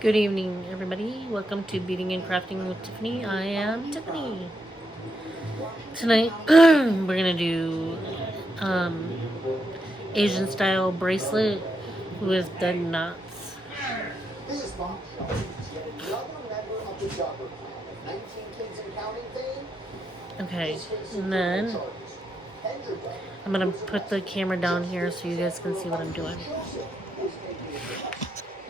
Good evening, everybody. Welcome to Beating and Crafting with Tiffany. I am Tiffany. Tonight, we're gonna do Asian style bracelet with the knots. This is Bob Shaw, yet another member of the Duggar clan, 19 kids and counting fame. Okay, and then I'm gonna put the camera down here so you guys can see what I'm doing.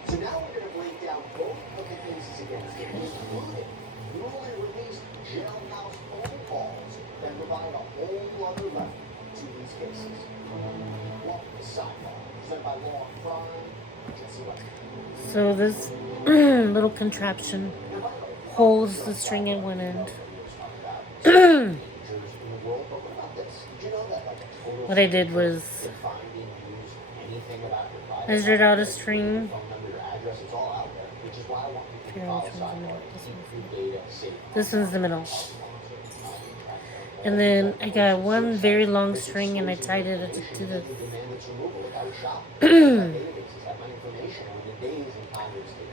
So now we're going to break down both of the cases against him, including newly released jailhouse phone calls that provide a whole other level to these cases. Welcome to Sidebar, presented by Law and Crime. Jesse Webb. So this little contraption holds the string at one end. What I did was measured out a string. This one's the middle. And then I got one very long string and I tied it to the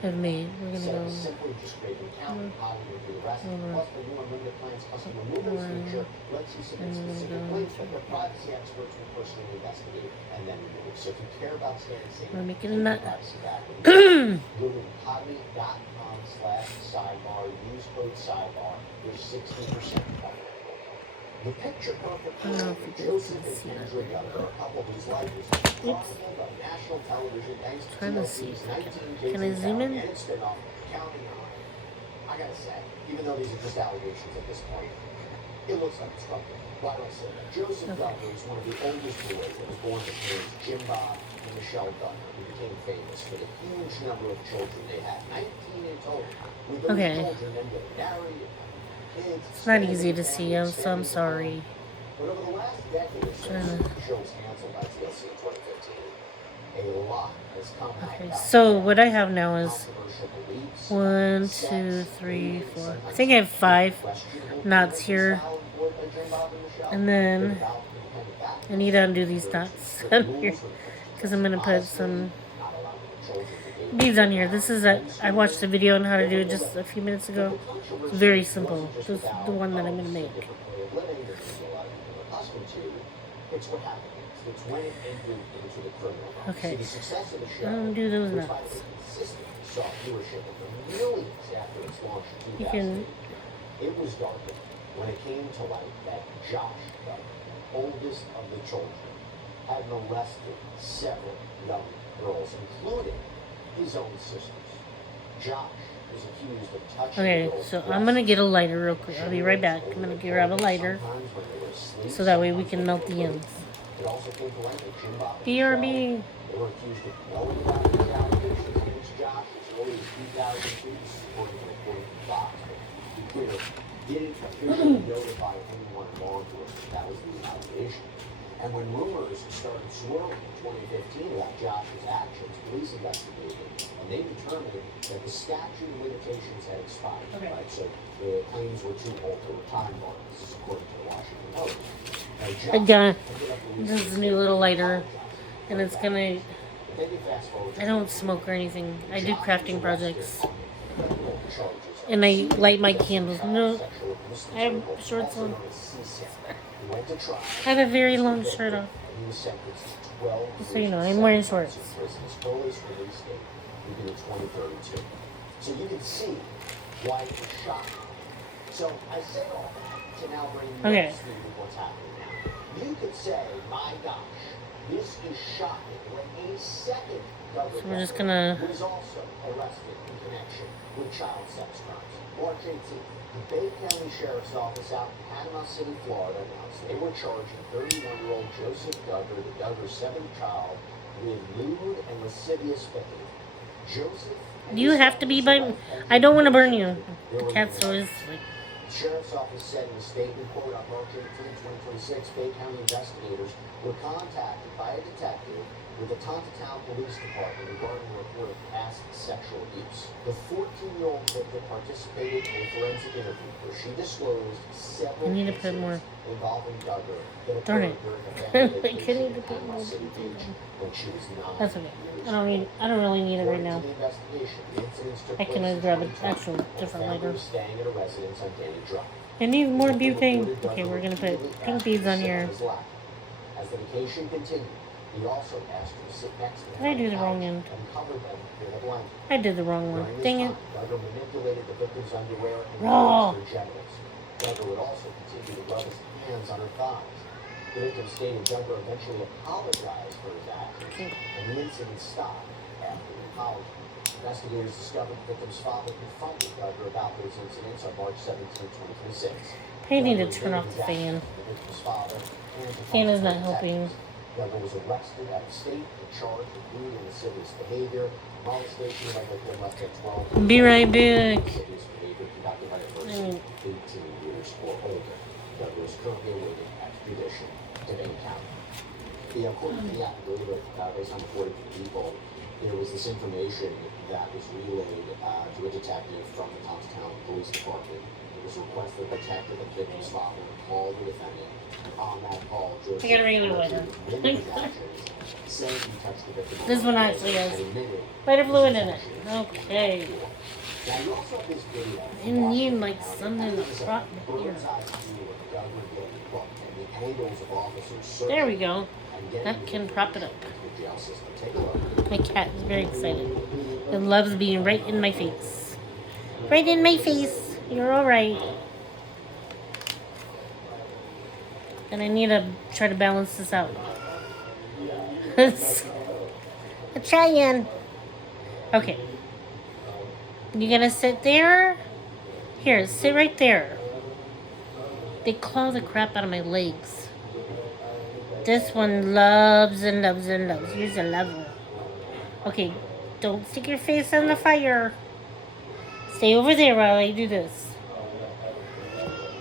I've made. We're gonna go we're making a nut. Use code sidebar. There's 60% off. The picture perfect Joseph and Andrew Younger, a couple of these lifers, chronicled on national television thanks to Trying to see. TLC's 19 Can I zoom in? and its spin-off, Counting On. I gotta say, even though these are just allegations at this point, it looks like it's something. Why do I say that? Joseph Duggar is one of the oldest boys that was born to parents Jim Bob and Michelle Duggar, who became famous for the huge number of children they had, 19 in total. With those children then get married. It's not easy to see, so I'm sorry. But over the last decade or so, the show was canceled by TLC in 2015. A lot has come out. Okay, so what I have now is 1, 2, 3, 4. I think I have 5 knots here. And then I need to undo these knots here because I'm going to put some beads on here. This is I watched a video on how to do it just a few minutes ago. It's very simple. This is the one that I'm going to make. Okay. Undo those knots. You can. It was darker when it came to light that Josh, the oldest of the children, had molested several young girls, including his own sisters. Josh was accused of touching Okay, so I'm gonna get a lighter real quick. I'll be right back. I'm gonna grab a lighter so that way we can melt the ends. BRB. They were accused of knowing about these allegations against Josh as early as 2002, according to Fox. To be clear, didn't officially notify anyone involved with it. That was the allegation. And when rumors started swirling in 2015 about Josh's actions, police investigated, and they determined that the statute of limitations had expired. Okay. Right? So the claims were too old to time barred. This is according to the Washington Post. Again, this is a new little lighter, and it's gonna. I don't smoke or anything. I do crafting projects, and I light my candles. No, I have shorts on. I have a very long shirt on. Just so you know, I'm wearing shorts. So you can see why it was shocking. So I say all that to now bring you up to speed with what's happening now. You could say, my gosh, this is shocking when a second So we're just gonna. was also arrested in connection with child sex crimes. March 18th, the Bay County Sheriff's Office out in Panama City, Florida, announced they were charging 31-year-old Joseph Duggar, the Duggar's 7th child, with lewd and lascivious behavior. Joseph. You have to be by. I don't want to burn you. The cat's always like. The Sheriff's Office said in a statement, quote, on March 18, 2026, Bay County investigators were contacted by a detective with the Tontitown Police Department regarding a report of past sexual abuse. The 14-year-old victim participated in a forensic interview where she disclosed several I need to put more. incidents involving Duggar that Darn occurred it. during a I family need vacation to at put Panama more. City Beach when she was 9 That's okay. years I don't really need it right According now. to the investigation, the incidents took I can place always in grab an 2020 actual when different a family lighter. was staying at a residence on Danny Drive. I need more The victim butane. reported Okay, Duggar we're gonna put repeatedly pink asked beads him to on sit here. his lap. As the vacation continued, he also asked her to sit next to him Did I on do the the couch wrong end? and covered them with a blanket. I did the wrong one. During this Dang it. time, Duggar manipulated the victim's underwear and Oh. touched her genitals. Duggar would also continue to rub his hands on her thighs. The victim stated Duggar eventually apologized for his actions, Okay. and the incident stopped after the apology. Investigators discovered the victim's father confronted Duggar about those incidents on March 17, 2026. I need to Duggar turn off admitted the his fan. actions to the victim's father and to Fan is not detectives. helping. Duggar was arrested out of state and charged with rude and lascivious behavior, molestation of a victim less than 12 Be right back. lascivious behavior conducted by a person 18 years or older. Duggar is currently awaiting extradition to Dane County. According to the affidavit, based on reported from people, there was this information that was relayed to a detective from the Tontitown Police Department. It was requested the detective and the victim's father call the defendant. On that call, Joseph I got a regular lighter. saying he touched the victim. This one actually has lighter fluid in it. Okay. Now you also have this video. I need like something to prop here. There we go. That can prop it up. My cat is very excited. It loves being right in my face. Right in my face. You're alright. And I need to try to balance this out. I'm trying. Okay. You gonna sit there? Here, sit right there. They claw the crap out of my legs. This one loves and loves and loves. Here's a lover. Okay, don't stick your face in the fire. Stay over there while I do this.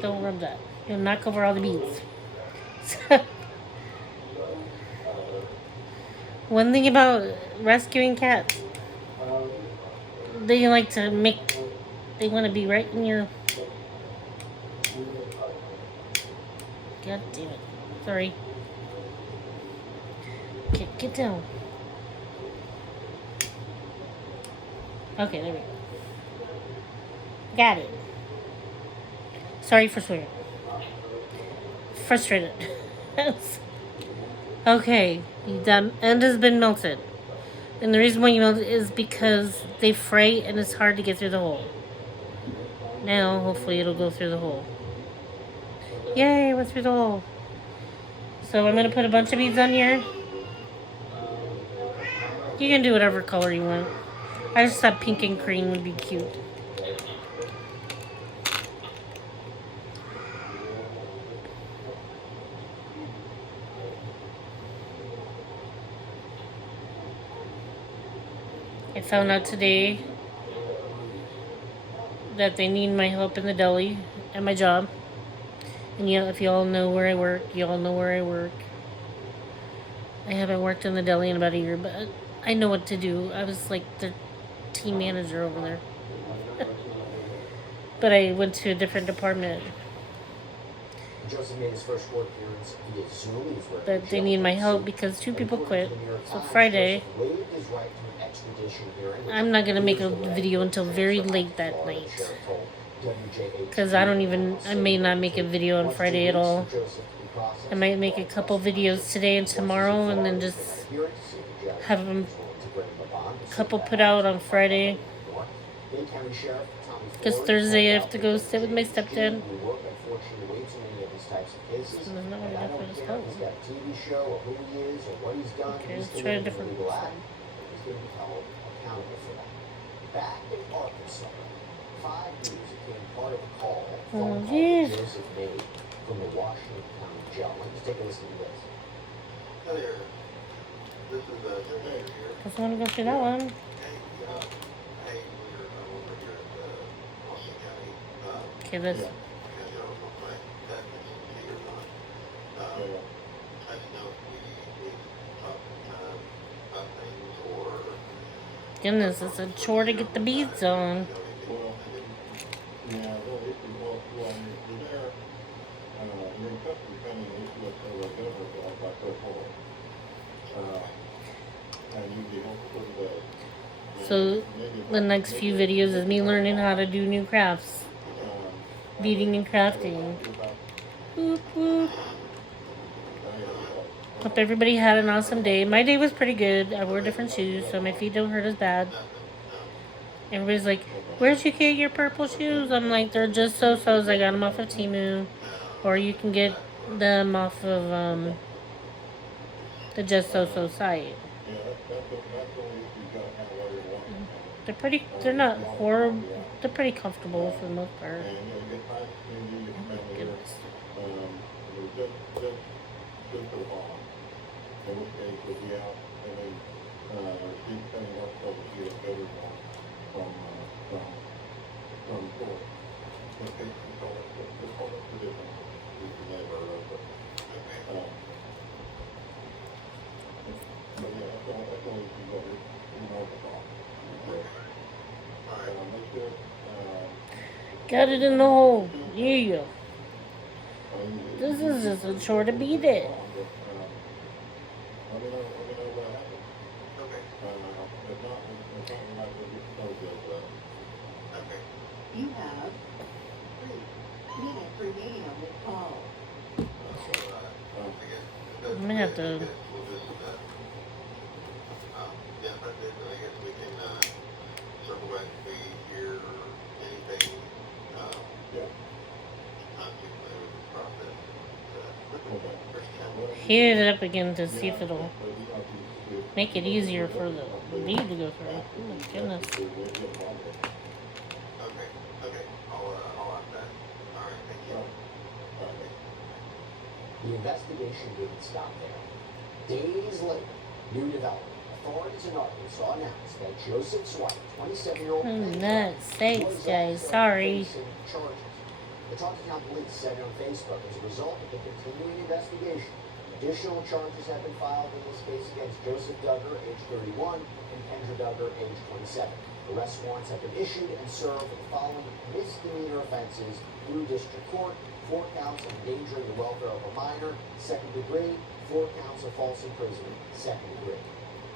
Don't rub that. You'll knock over all the beads. One thing about rescuing cats, they like to they want to be right in your... God damn it. Sorry. Okay, get down. Okay, there we go. Got it. Sorry for swearing. Frustrated. Okay, the end has been melted. And the reason why you melt it is because they fray and it's hard to get through the hole. Now, hopefully it'll go through the hole. Yay, we're through the hole. So I'm going to put a bunch of beads on here. You can do whatever color you want. I just thought pink and cream would be cute. I found out today that they need my help in the deli at my job. And if you all know where I work, you all know where I work. I haven't worked in the deli in about a year, but I know what to do. I was like the team manager over there. But I went to a different department. Joseph made his first court appearance via Zoom. But they need my help because 2 people quit. So Friday, I'm not going to make a video until very late that night. Because I may not make a video on Friday at all. I might make a couple videos today and tomorrow and then just have a couple put out on Friday. Because Thursday I have to go sit with my stepdad. Okay, let's try a different one. Back in Arkansas, 5 years became part of a call Oh, that jeez. Joseph made from the Washington County Jail. Let's take a listen to this. Hi there. This is Joe here. Just want to go through that one. Hey, we're over here at Washington County. Okay, this. Because you don't know my technical here or not. I didn't know if we talked sometime Goodness, it's a chore to get the beads on. Well, yeah, well, if you, well, you're there, you're in custody pending the issue of a judgment by court order. And you'd be helpful for the day. So the next few videos is me learning how to do new crafts. Beading and crafting. Boop, boop. Hope everybody had an awesome day. My day was pretty good. I wore different shoes, so my feet don't hurt as bad. Everybody's like, where'd you get your purple shoes? I'm like, they're just so-sos. I got them off of Temu. Or you can get them off of the Just So-So site. They're not horrible. They're pretty comfortable for the most part. Goodness. Got it in the hole. Yeah. This is just a chore to beat it. You have 3 minutes remaining on this call. I'm gonna have to. Yeah, but then I guess we can circle back to be here or anything. Heat it up again to see if it'll make it easier for the bead to go through. Oh my goodness. Okay, I'll ask that. All right, thank you. The investigation didn't stop there. Days later, new development. Authorities in Arkansas announced that Joseph Swipe, 27-year-old, Nuts, sakes, guys. Sorry. charges. The Tontitown police said on Facebook, as a result of the continuing investigation, additional charges have been filed in this case against Joseph Duggar, age 31, and Kendra Duggar, age 27. Arrest warrants have been issued and served for the following misdemeanor offenses through district court: 4 counts of endangering the welfare of a minor, 2nd degree; 4 counts of false imprisonment, 2nd degree.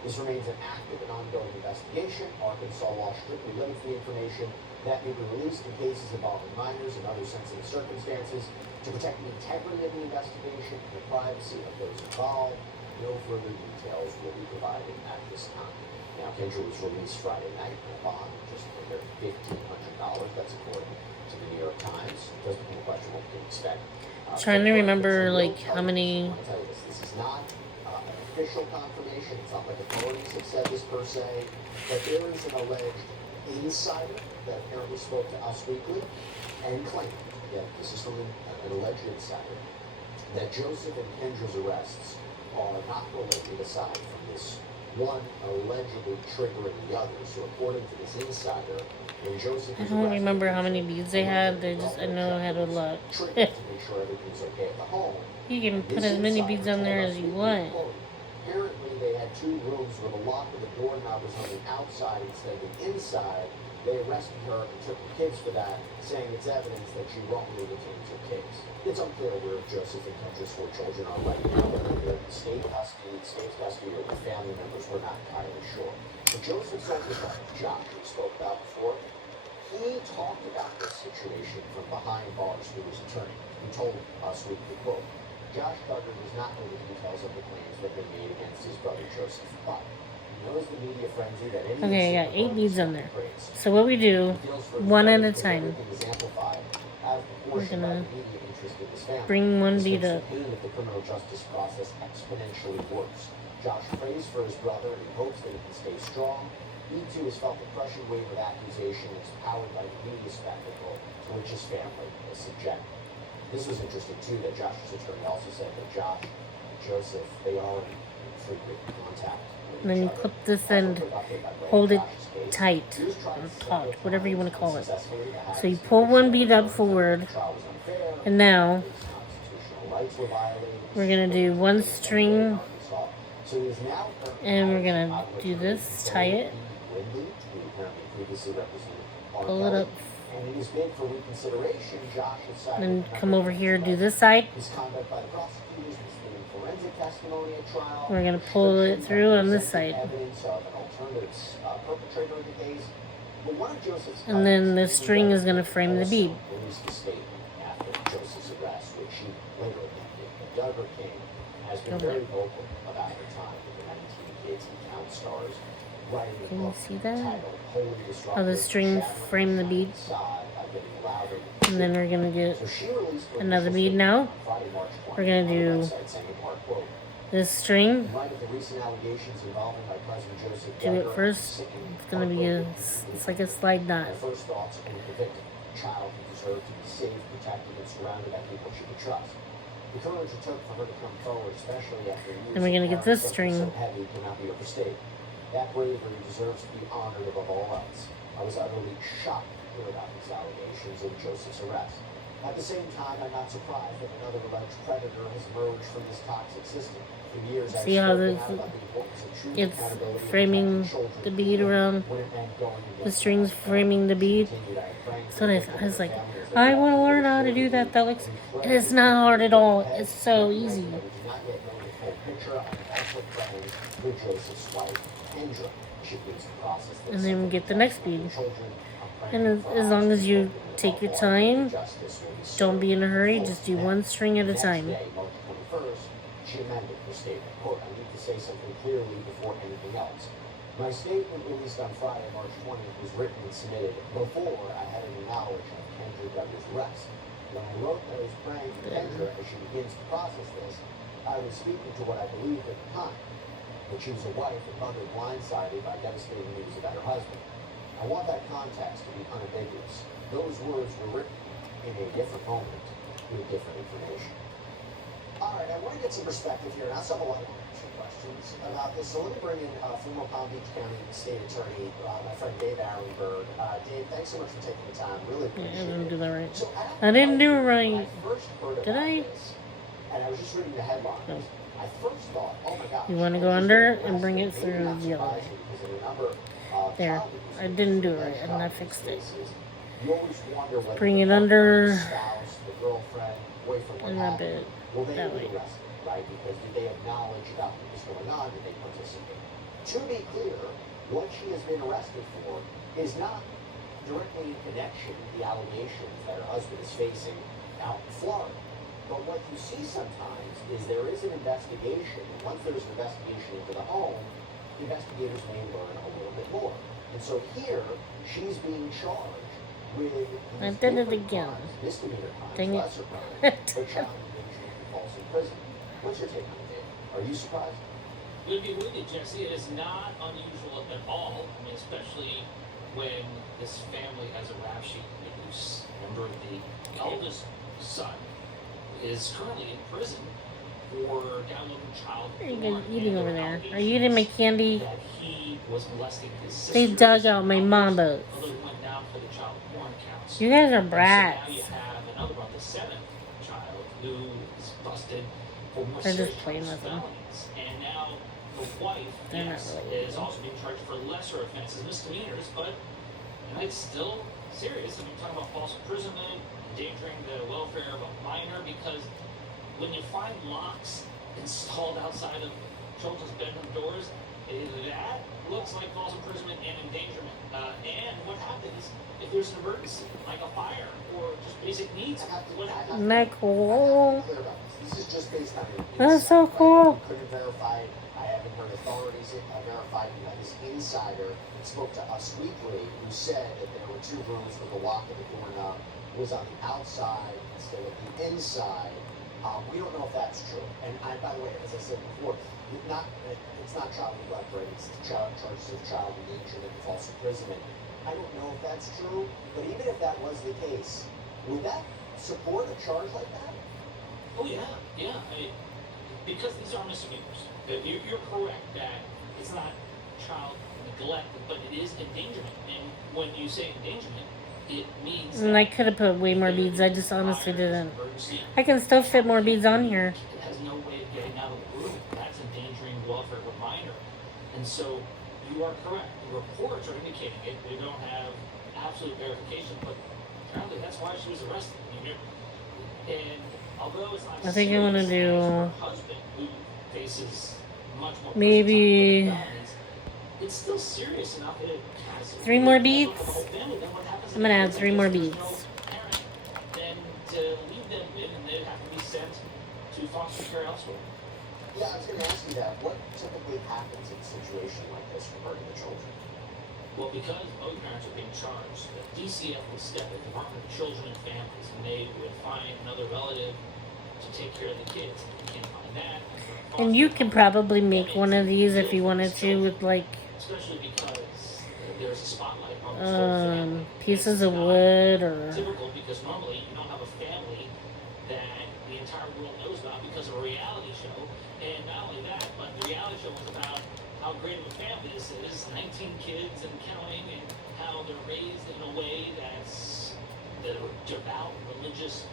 This remains an active and ongoing investigation. Arkansas law strictly limits the information that may be released in cases involving minors and other sensitive circumstances to protect the integrity of the investigation and the privacy of those involved. No further details will be provided at this time. Now, Kendra was released Friday night on a bond just under $1,500. That's according to the New York Times. It does become a question what we can expect. Trying to remember like how many. I want to tell you this is not an official confirmation. It's not like authorities have said this per se, but there is an alleged insider that apparently spoke to Us Weekly and claimed, yeah, this is from an alleged insider, that Joseph and Kendra's arrests are not related aside from this one allegedly triggering the other. So according to this insider, when Joseph I don't remember how many beads they had. I know I had a lot. to make sure everything's okay at the home. You can put as many beads on there as you want. Apparently, they had 2 rooms where the lock of the doorknob was on the outside instead of the inside. They arrested her and took the kids for that, saying it's evidence that she wrongly detained her kids. It's unclear where Joseph and Kendra's 4 children are right now, whether they're in state's custody, or the family members. We're not entirely sure. But Joseph's older brother, Josh, who we spoke about before, he talked about this situation from behind bars with his attorney. He told Us Weekly, quote, Josh Duggar does not know the details of the claims that have been made against his brother Joseph, but he knows the media frenzy that any Okay, I got 8 beads on there. So what we do, one at a time. We're gonna bring one bead up. The criminal justice process exponentially works. Josh prays for his brother and hopes that he can stay strong. He too has felt the crushing wave of accusation that's powered by the media spectacle to which his family is subjected. This was interesting too, that Josh's attorney also said that Josh and Joseph, they are in frequent contact with And then you each other. clip this end, hold it tight, or taut, whatever you want to call it. So you pull one bead up forward, and now we're going to do one string, and we're going to do this, tie it, Lindley, who apparently previously represented our Pull it up. and in his bid for reconsideration, Josh has cited Then a come number over of here, do things this side. about misconduct by the prosecutors, misleading forensic testimony at trial. We're gonna pull it restrictions through on this presenting side. Evidence of an alternative perpetrator of the case. But one of Joseph's And then the cousins, string is gonna frame the bead. also released a statement after Joseph's arrest, which she later amended. But Deborah King has been Okay. very vocal about her time with the 19 kids and Count Stars, writing a Can you book see that? titled Wholly Disruptive, How the string Shattering frame the bead. Facade by getting louder. And then we're gonna get So she released her another official bead statement now. on Friday, March 20th We're gonna on her do website saying, in part, quote, this string. in light of the recent allegations involving my cousin Joseph Do it Decker, first. I'm sick and It's gonna be a. heartbroken. It's like a slide knot. My first thoughts are with the victim, a child who deserved to be safe, protected, and surrounded by people she could trust. The courage it took for her to come forward, especially after years And we're gonna of get carrying this something string. so heavy, cannot be overstated. That bravery deserves to be honored above all else. I was utterly shocked to hear about these allegations and Joseph's arrest. At the same time, I'm not surprised that another alleged predator has emerged from this toxic system. For years, I've See how spoken this- out about the importance of true it's accountability and framing protecting children, the bead even around when it meant going the against string's their framing the bead. Continued, I prayed So for the I victim and was their like, family as they I walked want to through learn the how to do shortly that. That looks. incredibly It is not hard at all. ahead, It's so recognizing easy. that we do not yet know the full picture. I'm also praying for Joseph's wife, Kendra. She needs to process this. And then we get the next bead. Children, I'm And praying as for long eyes as to you open and take your above all, time, justice will be don't be in a served hurry. full Just do now. one string at a The next time. day, March 21st, she amended her statement. Quote, I need to say something clearly before anything else. My statement released on Friday, March 20th, was written and submitted before I had any knowledge of Kendra Deborah's arrest. When I wrote that I was praying for Kendra as she begins to process this, I was speaking to what I believed at the time, that she was a wife and mother blindsided by devastating news about her husband. I want that context to be unambiguous. Those words were written in a different moment with different information. All right, I want to get some perspective here, and I also have a lot of questions about this. So let me bring in former Palm Beach County State Attorney, my friend Dave Arenberg. Dave, thanks so much for taking the time. Really Yeah, I appreciate didn't do it. that right. So I didn't do it when right. I first heard Did about I? this, and I was just reading the headlines, No. I first thought, oh my gosh. You wanna go she's under been and bring it arrested. through Maybe not the other way. surprising because of the number of There. child abuse I didn't do it alleged right, and child I abuse fixed it. cases. You always wonder whether Bring the it partner, under the spouse, the girlfriend, boyfriend, what and have rub you, it will they that be way. arrested, right? Because did they have knowledge about what was going on? Did they participate? To be clear, what she has been arrested for is not directly in connection with the allegations that her husband is facing out in Florida. But what you see sometimes is there is an investigation, and once there's an investigation into the home, investigators may learn a little bit more. And so here, she's being charged with I these did it different again. crimes, misdemeanor crimes, Dang it. lesser crimes, but child endangerment and false imprisonment. What's your take on it, Dave? Are you surprised? Would be with you, Jesse. It is not unusual at all. I mean, especially when this family has a rap sheet. Remember, the eldest son is currently in prison for downloading child What are you porn guys eating and over there there? are Are you eating my candy? that he was molesting his sister. They dug out my mamba. Although he went down for the child porn counts. You guys are And brats. So now you have another one, the seventh child, who is busted for more They're just serious playing with them. felonies. And now the wife, They're not yes, really is also being charged for lesser offenses, misdemeanors, but it's still serious. I mean, talking about false imprisonment, endangering the welfare of a minor, because when you find locks installed outside of children's bedroom doors, that looks like false imprisonment and endangerment. And what happens if there's an emergency, like a fire or just basic needs? What happens? Isn't that cool? Clear about this. This is just based on your That's so insight, cool. right? You couldn't verify it. I haven't heard authorities verify it. This insider spoke to Us Weekly, who said that there were two rooms with the lock of the doorknob was on the outside instead of the inside. We don't know if that's true. And by the way, as I said before, it's not child neglect, right? It's charges of child endangerment and false imprisonment. I don't know if that's true, but even if that was the case, would that support a charge like that? Oh yeah. I mean, because these are misdemeanors. You're correct that it's not child neglect, but it is endangerment. And when you say endangerment, it means And I could have put way more beads. I just honestly didn't. I can still fit more beads on here. It has no way of getting out of the room. That's endangering the welfare of a minor. And so you are correct. The reports are indicating it. We don't have absolute verification, but apparently that's why she was arrested. And although it's not I think I want to serious as her do husband, who faces much more prison time for maybe the felonies, it's still serious enough that it has 3 more the whole beads. family. Then what happens I'm gonna add if 3 more there's no beads. parent then to leave them with, and they'd have to be sent to foster care elsewhere? Yeah, I was going to ask you that. What typically happens in a situation like this regarding the children? Well, because both parents are being charged, the DCF would step in, Department of Children and Families, and they would find another relative to take care of the kids. If you can't find that, And you can probably make one of these if you wanted to with like especially because there's a spotlight on this whole family. pieces It's of not wood or typical because normally you don't have a family that the entire world knows about because of a reality show. And not only that, but the reality show was about how great of a family this is, 19 kids and counting, and how they're raised in a way that's the devout religious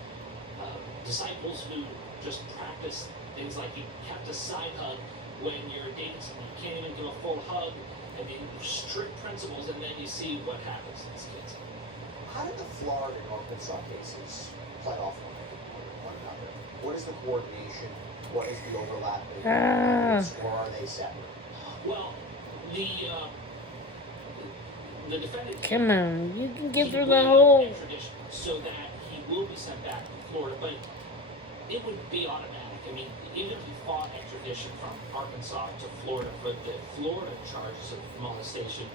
disciples who just practice things like you have to side hug when you're dating someone. You can't even give a full hug. I mean, strict principles, and then you see what happens to these kids. How did the Florida and Arkansas cases play off one another? What is the coordination? What is the overlap in areas, or are they separate? Well, the defendant come on, you can get he through the waived whole extradition so that he will be sent back to Florida, but it would be automatic. I mean, even if you fought extradition from Arkansas to Florida for the Florida charges of molestation,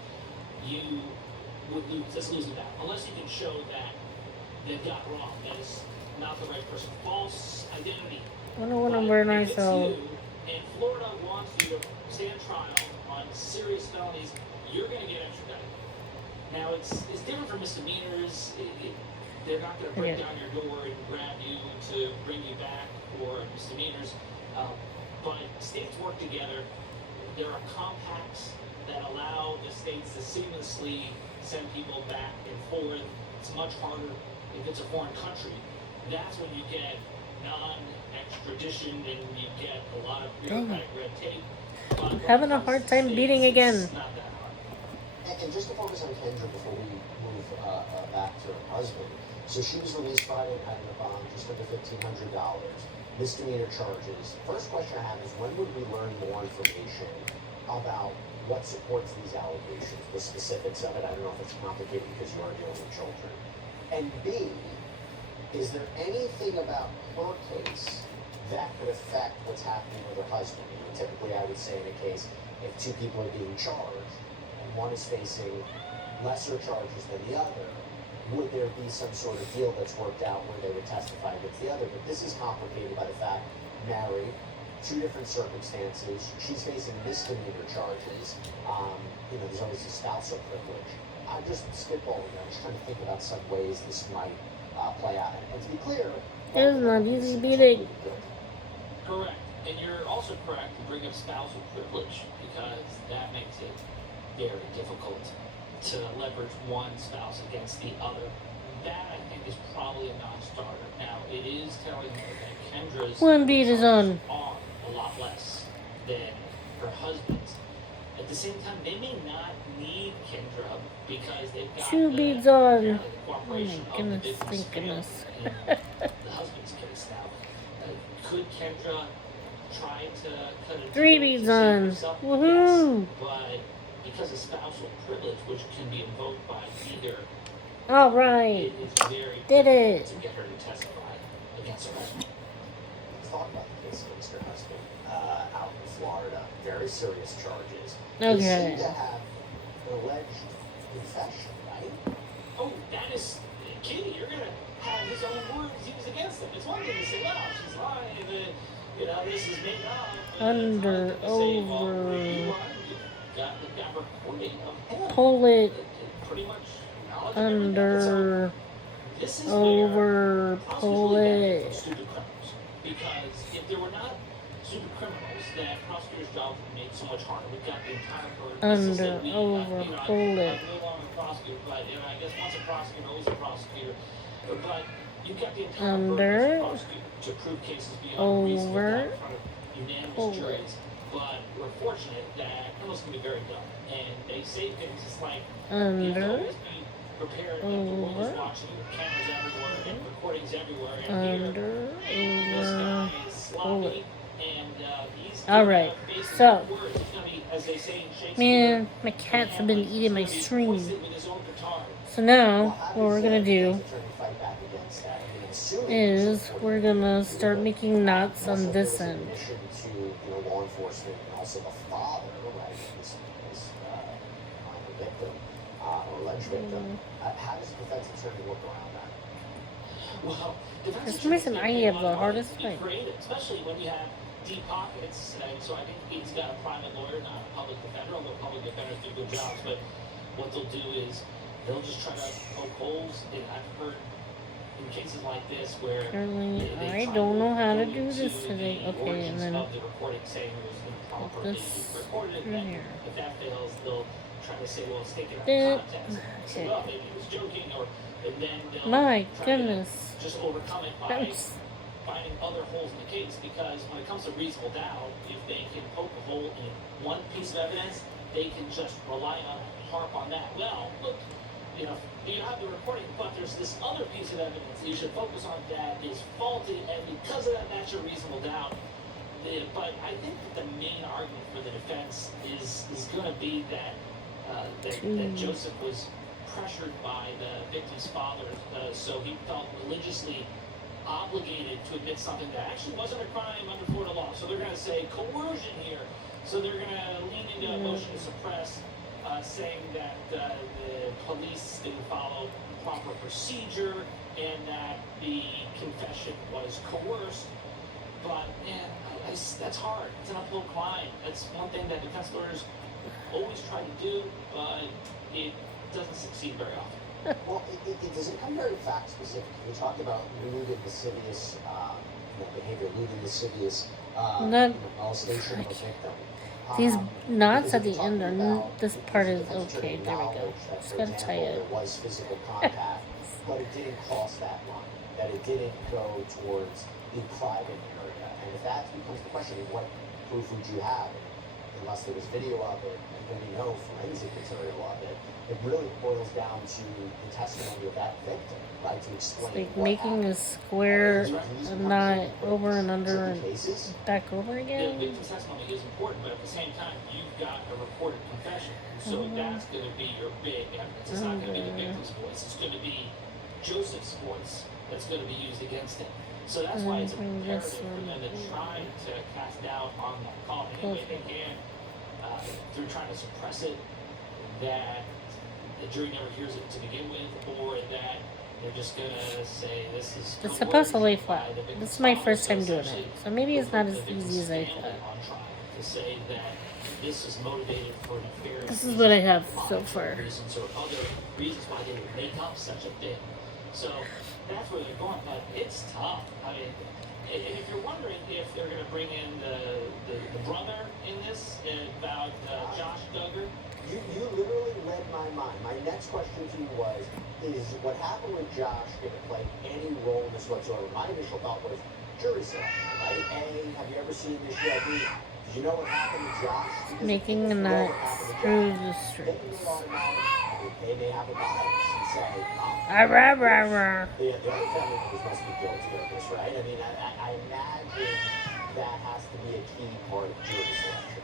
you would lose. That's losing that, unless you can show that they've got wrong. That is not the right person. False identity. I don't want to But burn if it's myself. you, and Florida wants you to stand trial on serious felonies, you're going to get extradited. Now, it's different for misdemeanors. They're not going to break down your door and grab you to bring you back for misdemeanors. But states work together. There are compacts that allow the states to seamlessly send people back and forth. It's much harder if it's a foreign country. That's when you get non-extradition and you get a lot of bureaucratic red tape. I'm having a hard time beating again. It's not that hard. And just to focus on Kendra before we move back to her husband. So she was released Friday night on a bond just under $1,500. Misdemeanor charges. First question I have is, when would we learn more information about what supports these allegations, the specifics of it? I don't know if it's complicated because you are dealing with children. And B, is there anything about her case that could affect what's happening with her husband? You know, typically, I would say in a case, if two people are being charged and one is facing lesser charges than the other, would there be some sort of deal that's worked out where they would testify against the other? But this is complicated by the fact, married, two different circumstances. She's facing misdemeanor charges. You know, there's always a spousal privilege. I'm just spitballing. I'm just trying to think about some ways this might play out. And to be clear, It is not easy beating. Correct. And you're also correct to bring up spousal privilege because that makes it very difficult to leverage one spouse against the other. That, I think, is probably a non-starter. Now, it is telling me that Kendra's One bead is on. are a lot less than her husband's. At the same time, they may not need Kendra because they've got 2 the, beads on. apparently the Oh cooperation my of the goodness, victim's thank family goodness. in the husband's case. Now, could Kendra try to cut a 3 deal beads to save on. herself? Woohoo! Yes, but because of spousal privilege, which can be invoked by either, All right. it is very Did difficult it. to get her to testify against her husband. Let's talk about the case against her husband out in Florida. Very serious charges. Okay. They seem to have an alleged confession, right? Oh, that is, Katie, you're gonna have his own words used against him. It's one thing to say, well, she's lying, you know, this is made up. Under, It's another thing to say, well, over. you are, you've got recording of him. Pull it Pretty much acknowledging everything. So under, this is over, where prosecutors pull really benefit from it. stupid criminals. Because if there were not stupid criminals, then prosecutors' jobs would be made so much harder. We've got the entire court. Under, over, pull it. I'm no longer a prosecutor, but you know, I guess once a prosecutor, always a prosecutor. But you've got the entire Under, burden as a prosecutor to prove cases beyond reasonable over, doubt in front of pull unanimous it. juries. but we're fortunate that criminals can be very dumb, and they say things just like, you have to Under. always be prepared that the world is Over. watching you, cameras everywhere, and recordings everywhere, and here, Under. this Over. guy is Over. sloppy, and he's Alright, face his so. own words. He's gonna be, as they say in Shakespeare, Man, my cats have been eating my he's string. twisted with his own petard. So now, what we're gonna do is we're gonna start making knots on this end. To law enforcement and also the father, right, this victim or alleged victim. How does the defense attorney work around that? Well, For some reason, I have the hardest time. Creative, especially when you have deep pockets. And so I think he's got a private lawyer, not a public defender, although public defenders do good jobs. But what they'll do is they'll just try to poke holes. And I've heard in cases like this where Apparently, they I try don't know how to go do into this today. the Okay, and origins then of the recording saying it was improperly this recorded. through And then here. if that fails, they'll try to say, well, it's taken out That- of context. So, okay. well, maybe he was joking, or and then they'll My try to goodness. just overcome it by That's finding other holes in the case, because when it comes to reasonable doubt, if they can poke a hole in one piece of evidence, they can just rely on it, harp on that. Well, look, you have the recording, but there's this other piece of evidence that you should focus on that is faulty, and because of that, that's your reasonable doubt. But I think that the main argument for the defense is going to be that that Joseph was pressured by the victim's father, so he felt religiously obligated to admit something that actually wasn't a crime under Florida law. So they're going to say coercion here. So they're going to lean into a motion to suppress, saying that the police didn't follow proper procedure and that the confession was coerced. But man, that's hard. It's an uphill climb. That's one thing that defense lawyers always try to do, but it doesn't succeed very often. Well, does it come very fact specific? We talked about lewd and lascivious behavior, lewd and lascivious molestation of a victim. These knots at the because end are. about This part is defense okay. attorney There we go. knowledge that, Just for gotta tie example, it. there was physical contact, but it didn't cross that line. That it didn't go towards the private area. And if that becomes the question, what proof would you have? Unless there was video of it, and maybe no forensic material of it, it really boils down to the testimony of that victim, right? To explain Like what making happened. a square knot over and under and Cases, back over The again. victim's testimony is important, but at the same time, you've got a recorded confession. So that's going to be your big evidence. It's not going to be the victim's voice. It's going to be Joseph's voice that's going to be used against him. So that's why it's imperative for them to try to cast doubt on that call any way they can. Through trying to suppress it, that the jury never hears it to begin with, or that they're just going to say this is. It's supposed to lay flat. This is my first time doing it, so maybe it's not as easy as I thought. On trial to say that this is motivated for nefarious. This is what I have so far. Reasons or other reasons why they would make up such a thing. So that's where they're going, but it's tough. I mean, and if you're wondering if they're going to bring in the brother in this about Josh Duggar. you literally read my mind. My next question to you was, is what happened with Josh going to play any role in this whatsoever? My initial thought was jury selection, right? A, have you ever seen this show? B, did you know what happened to Josh? Because Making if a you know knot what happened to through Josh, the then strings. you would automatically, they may have a bias and say, Rah, rah, rah. the other family members must be guilty of this, right? I mean, I imagine that has to be a key part of jury selection.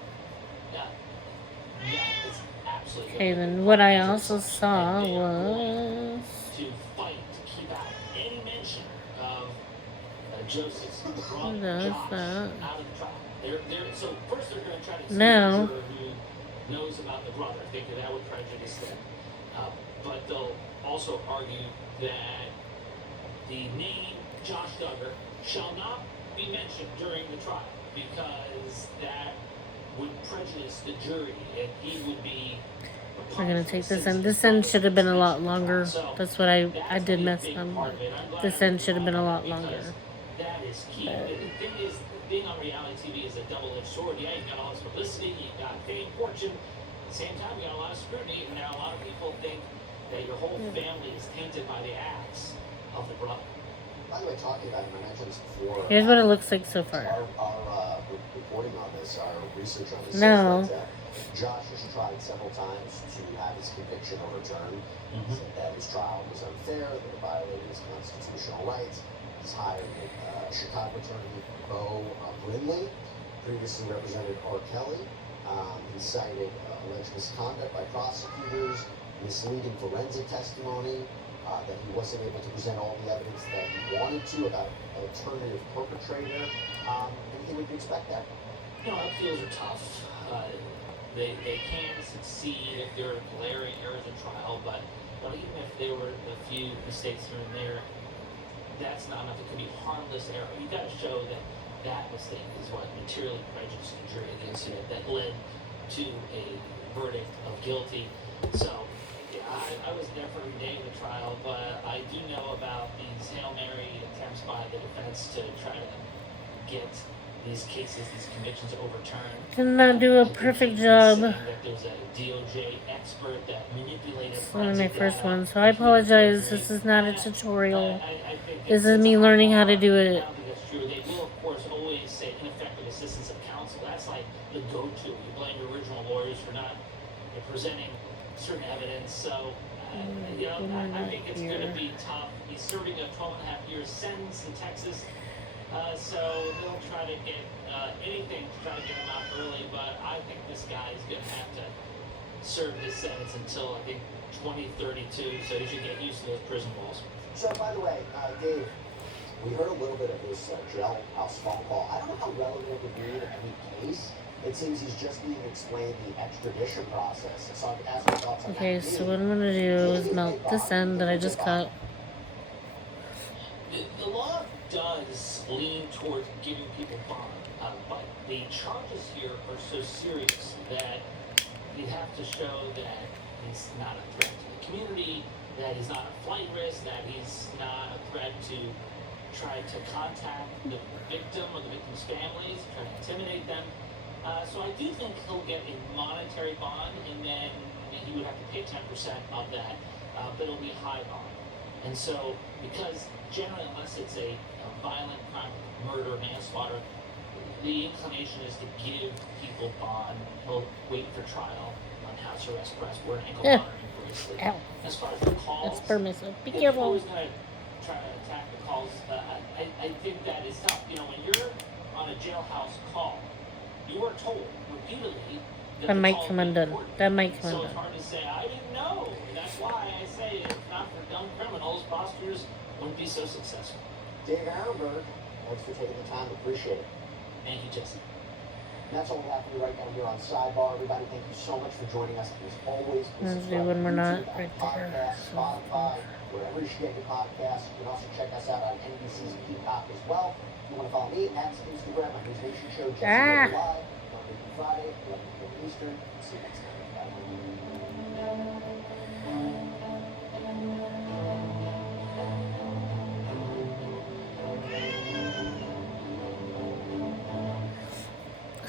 Yeah, it's absolutely. Okay, then what I also saw was to fight to keep out any mention of Joseph's brother Does Josh that. out of the trial. So first they're going to try to No. exclude the juror who knows about the brother, thinking that would prejudice them. But they'll also argue that the name Josh Duggar shall not be mentioned during the trial because that would prejudice the jury and he would be. we're gonna take this end. This end should have been a lot longer. That's what I did mess up. This end should have been a lot longer. That is key. The thing is, being on reality TV is a double-edged sword. Yeah, you've got all this publicity, you've got fame, fortune. At the same time, you got a lot of scrutiny, and now a lot of people think that your whole family is tainted by the acts of the brother. By the way, talking about him, I mentioned this before. Here's what it looks like so far. Our reporting on this, our research on this, No. says that Josh has tried several times to have his conviction overturned. He said that his trial was unfair, that it violated his constitutional rights. He's hired Chicago attorney Bo Brindley, previously represented R. Kelly. He cited alleged misconduct by prosecutors, misleading forensic testimony, that he wasn't able to present all the evidence that he wanted to about an alternative perpetrator. Anything we can expect that? You know, appeals are tough. They can succeed if there are glaring errors in trial, but even if there were a few mistakes here and there, that's not enough. It could be harmless error. You've got to show that that mistake is what materially prejudiced the jury against you, that led to a verdict of guilty. So, yeah, I was there for every day of the trial, but I do know about these Hail Mary attempts by the defense to try to get these cases, these convictions overturned. Did not do a perfect job. That there's a DOJ expert that manipulated It's one of my first ones, so I apologize. This is not a tutorial. This is me learning how to do it. I don't think that's true. They will, of course, always say ineffective assistance of counsel. That's like the go-to. You blame your original lawyers for not presenting certain evidence. So, I think it's going to be tough. He's serving a 12.5-year sentence in Texas. So they'll try to get anything to try to get him out early, but I think this guy is going to have to serve his sentence until, I think, 2032, so he should get used to those prison walls. So, by the way, Dave, we heard a little bit of this jailhouse phone call. I don't know how relevant it would be to any case. It seems he's just being explained the extradition process. So I'd ask your thoughts on Okay, that. so what I'm gonna do is melt this end that I just cut. The law does lean towards giving people bond, but the charges here are so serious that you have to show that he's not a threat to the community, that he's not a flight risk, that he's not a threat to try to contact the victim or the victim's families, try to intimidate them. So I do think he'll get a monetary bond, and then he would have to pay 10% of that, but it'll be a high bond. And so, because generally, unless it's a violent crime, murder, manslaughter, the inclination is to give people bond. He'll wait for trial on house arrest, wear an ankle monitoring bracelet. Ow. As far as the calls, That's permissive. Be people are careful. always going to try to attack the calls. I think that is tough. You know, when you're on a jailhouse call, you are told repeatedly That might come undone. That might come so it's undone. hard to say, I didn't know. And that's why I say if not for dumb criminals, prosecutors wouldn't be so successful. Dave Arenberg, thanks for taking the time. Appreciate it. Thank you, Jesse. And that's all we have for you right now here on Sidebar. Everybody, thank you so much for joining us. As always, please Let's do subscribe when to we're not YouTube, right Apple there. Podcasts, Spotify, wherever you should get your podcasts. You can also check us out on NBC's Peacock as well. If you want to follow me at Instagram, my News Nation show, Jesse Live, Monday through Friday, 11 p.m. Eastern. See you next time. Bye.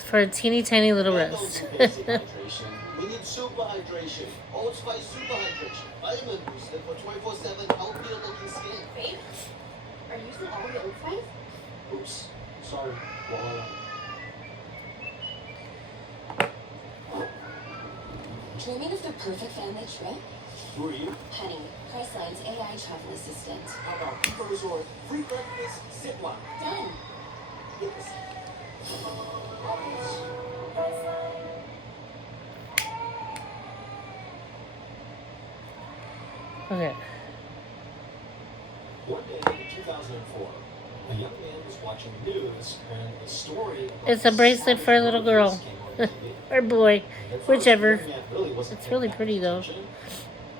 For a teeny tiny little And rest. also basic hydration. We need super hydration. Old Spice super hydration. Vitamin boosted for 24/7 healthier looking skin. Babe, are you using all the Old Spice? Oops. Sorry. Dreaming of the perfect family trip? Who are you? Honey, Priceline's AI travel assistant. How about Pico Resort, free breakfast, zip line. Done. Yes. Okay. One day in 2004, a young man was watching the news when a story about It's a bracelet for a little girl. came on TV. Or boy. And at first, Whichever. the young man really wasn't It's paying really that pretty, much though. attention.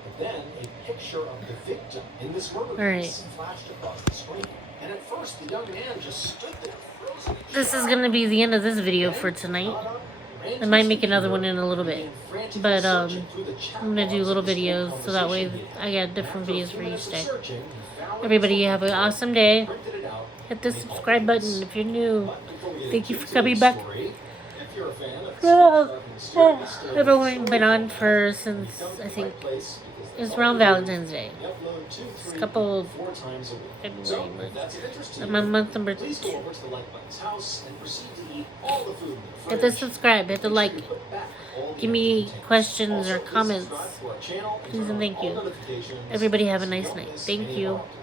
But then a picture of the victim in this murder All right. case flashed across the screen. And at first, the young man just stood there, frozen. in This is shock. gonna be the end of this video Then, for tonight. caught up, ran I to might his make another computer, one in a little bit. began frantically But searching through the chat I'm gonna do logs little of the videos so that way conversation he had. I got different After a videos few for minutes each of day. searching, he found Everybody his have an phone, awesome day. printed it out, Hit the and he called subscribe police. button if you're new. But before we get Thank you into for coming today's back. story, if you're a fan of Oh, dark and mysterious stories, I've only been on stories, for you've since come to I the think right place because It's around Valentine's Day. We upload 2, It's 3, a couple 4 times a week. February So, if months. that's of interest to I'm you, on month number please go 2. over to the Like Button's house and proceed to eat all the food in the Hit the fridge. subscribe, hit the Make sure like. you put back all the Give me empty containers. questions Also, or please comments. subscribe to our channel and Please turn and on thank all you. notifications Everybody have a so you nice don't night. miss Thank any of you. our updates.